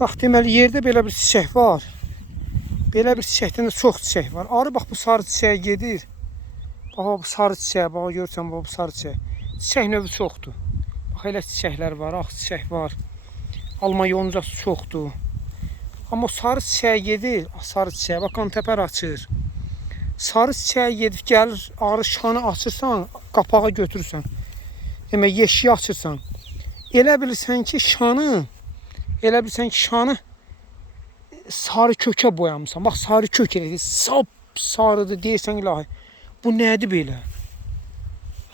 Bax, deməli, yerdə belə bir çiçək var. Belə bir çiçəkdən də çox çiçək var. Arı bax, bu sarı çiçəyə gedir. Bax, bu sarı çiçəyə, bax, görürsən, bu sarı çiçək. Çiçək növü çoxdur. Bax, elə çiçəklər var, ağ çiçək var. Alma yoncası çoxdur. Amma o sarı çiçəyə gedir, sarı çiçəyə, bax, qantəpər açır. Sarı çiçəyə gedib gəlir, arı şanı açırsan, qapağı götürürsən. Demək, yeşiyi açırsan. Elə bilirsən ki, şanı sarı kökə boyamısan. Bax, sarı kök elədir, sap sarıdır, deyirsən, ilahi. Bu nədir belə?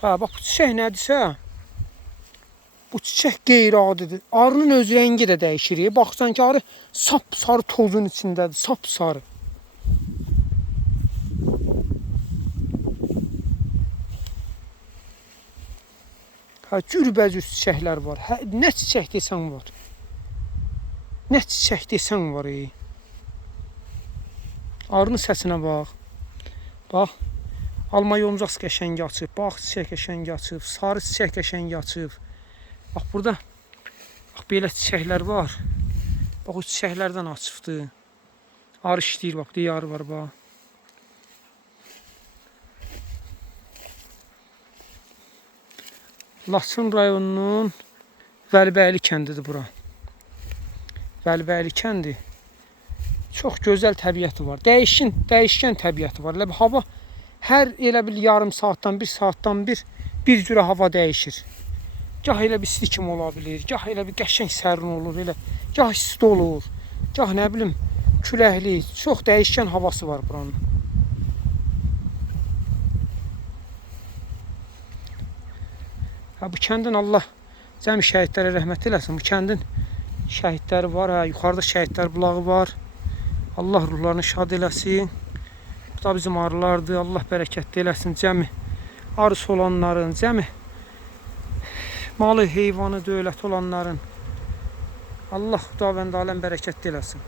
Hə, bax, bu çiçək nədirsə, bu çiçək qeyri-adidir. Arının öz rəngi də dəyişir. Baxsan ki, arı sap sarı tozun içindədir, sap sarı. Hə, cürbəcür çiçəklər var. Hə, nə çiçək desən var. Nə çiçək desən var. Arının səsinə bax. Bax, alma yoncası qəşəngi açıb, bax, çiçək qəşəngi açıb, sarı çiçək qəşəngi açıb. Bax, burada bax, belə çiçəklər var. Bax, o çiçəklərdən açıbdır. Arı işləyir, bax, deyə arı var, bax. Laçın rayonunun Vəlibəyli kəndidir bura. Vəlibəyli kəndi. Çox gözəl təbiəti var. Dəyişkən təbiəti var. Elə bir hava hər elə bir yarım saatdan, bir saatdan bir cürə hava dəyişir. Gah elə bir isti kimi ola bilir, gah elə bir qəşəng sərin olur, elə gah isti olur, gah nə bilim küləkli. Çox dəyişkən havası var buranın. Ha, bu kəndin Allah cəmi şəhidlərə rəhmət eləsin. Bu kəndin şəhidləri var, hə, yuxarıda şəhidlər bulağı var. Allah ruhlarını şad eləsin. Bu da bizim arılardır. Allah bərəkətli eləsin. Cəmi arısı olanların, cəmi malı, heyvanı, dövləti olanların Allah Xudavənd aləm bərəkətli eləsin.